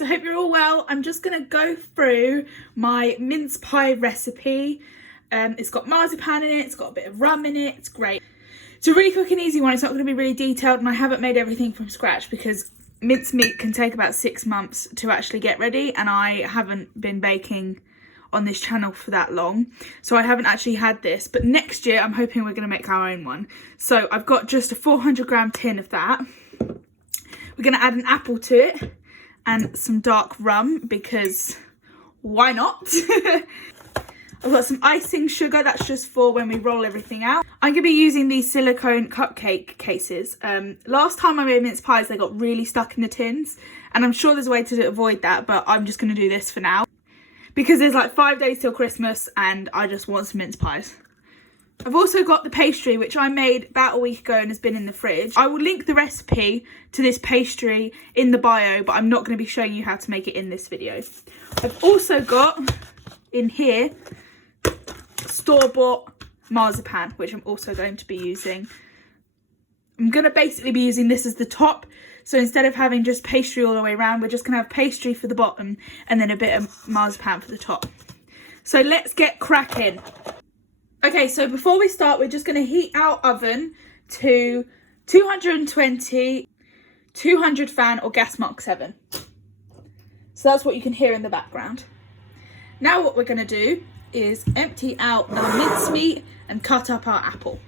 guys, I hope you're all well. I'm just going to go through my mince pie recipe. It's got marzipan in it, it's got a bit of rum in it, it's great. It's a really quick and easy one. It's not going to be really detailed, and I haven't made everything from scratch because mince meat can take about 6 months to actually get ready, and I haven't been baking on this channel for that long, so I haven't actually had this. But next year I'm hoping we're going to make our own one. So I've got just a 400-gram tin of that. We're going to add an apple to it and some dark rum because why not? I've got some icing sugar, that's just for when we roll everything out. I'm going to be using these silicone cupcake cases. Last time I made mince pies, they got really stuck in the tins, and I'm sure there's a way to avoid that, but I'm just going to do this for now because there's like 5 days till Christmas and I just want some mince pies. I've also got the pastry, which I made about a week ago and has been in the fridge. I will link the recipe to this pastry in the bio, but I'm not going to be showing you how to make it in this video. I've also got in here store-bought marzipan, which I'm also going to be using. I'm going to basically be using this as the top. So instead of having just pastry all the way around, we're just going to have pastry for the bottom and then a bit of marzipan for the top. So let's get cracking. Okay, so before we start, we're just going to heat our oven to 220, 200 fan or gas mark 7. So that's what you can hear in the background. Now what we're going to do is empty out our mincemeat and cut up our apple.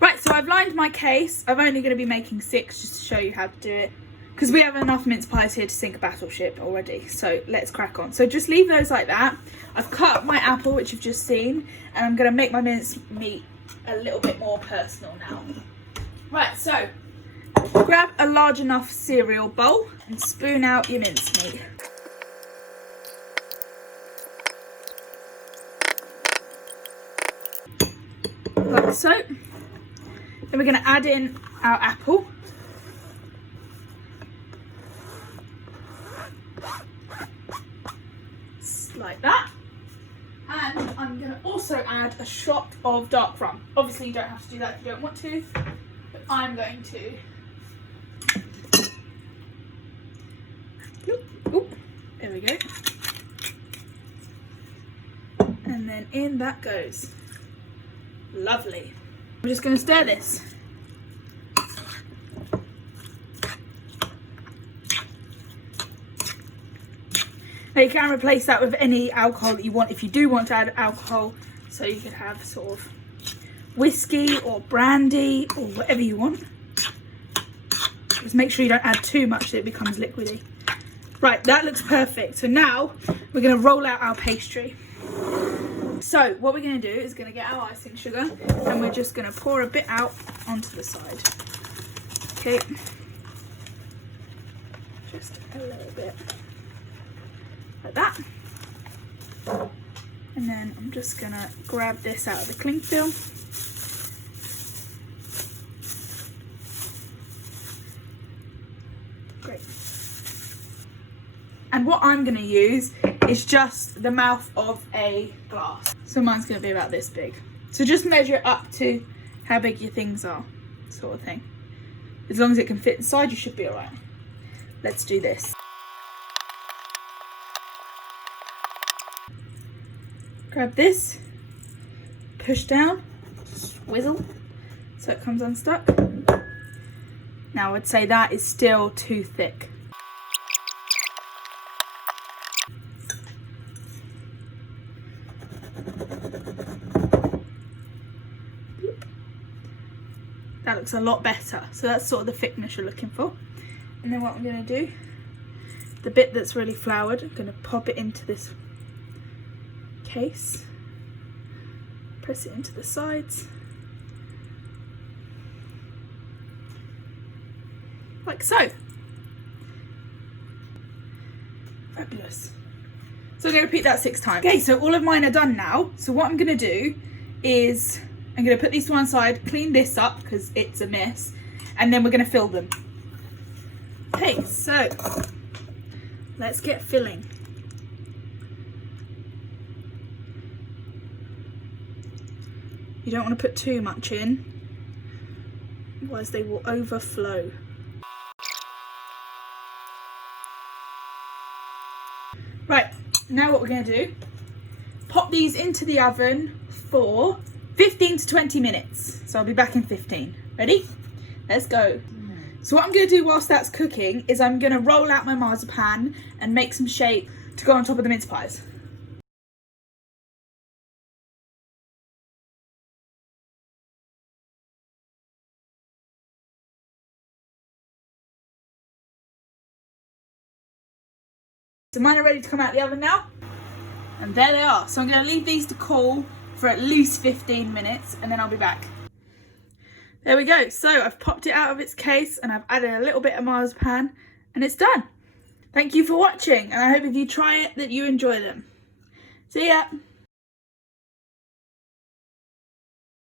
Right, so I've lined my case. I'm only going to be making 6 just to show you how to do it, because we have enough mince pies here to sink a battleship already. So let's crack on. So just leave those like that. I've cut up my apple, which you've just seen, and I'm going to make my mince meat a little bit more personal now. Right, so grab a large enough cereal bowl and spoon out your mince meat. Like so. Then we're going to add in our apple. Like that. And I'm going to also add a shot of dark rum. Obviously you don't have to do that if you don't want to, but I'm going to. Oop, there we go. And then in that goes. Lovely. I'm just going to stir this. Now you can replace that with any alcohol that you want if you do want to add alcohol. So you could have sort of whiskey or brandy or whatever you want. Just make sure you don't add too much so it becomes liquidy. Right, that looks perfect. So now we're going to roll out our pastry. So what we're going to do is going to get our icing sugar and we're just going to pour a bit out onto the side. Okay. Just a little bit. Like that. And then I'm just going to grab this out of the cling film. Great. And what I'm going to use is just the mouth of a glass. So mine's going to be about this big. So just measure it up to how big your things are, sort of thing. As long as it can fit inside, you should be alright. Let's do this. Grab this, push down, swizzle, so it comes unstuck. Now I'd say that is still too thick. That looks a lot better. So that's sort of the thickness you're looking for. And then what I'm going to do, the bit that's really floured, I'm going to pop it into this case, press it into the sides like so. Fabulous. So I'm going to repeat that 6 times. Okay, so all of mine are done now. So what I'm going to do is I'm going to put these to one side, clean this up because it's a mess, and then we're going to fill them. Okay, so let's get filling. You don't want to put too much in, otherwise they will overflow. Right, now what we're going to do, pop these into the oven for 15 to 20 minutes. So I'll be back in 15. Ready? Let's go. So what I'm going to do whilst that's cooking is I'm going to roll out my marzipan and make some shape to go on top of the mince pies. So mine are ready to come out the oven now. And there they are. So I'm going to leave these to cool for at least 15 minutes and then I'll be back. There we go. So I've popped it out of its case and I've added a little bit of marzipan and it's done. Thank you for watching, and I hope if you try it that you enjoy them. See ya.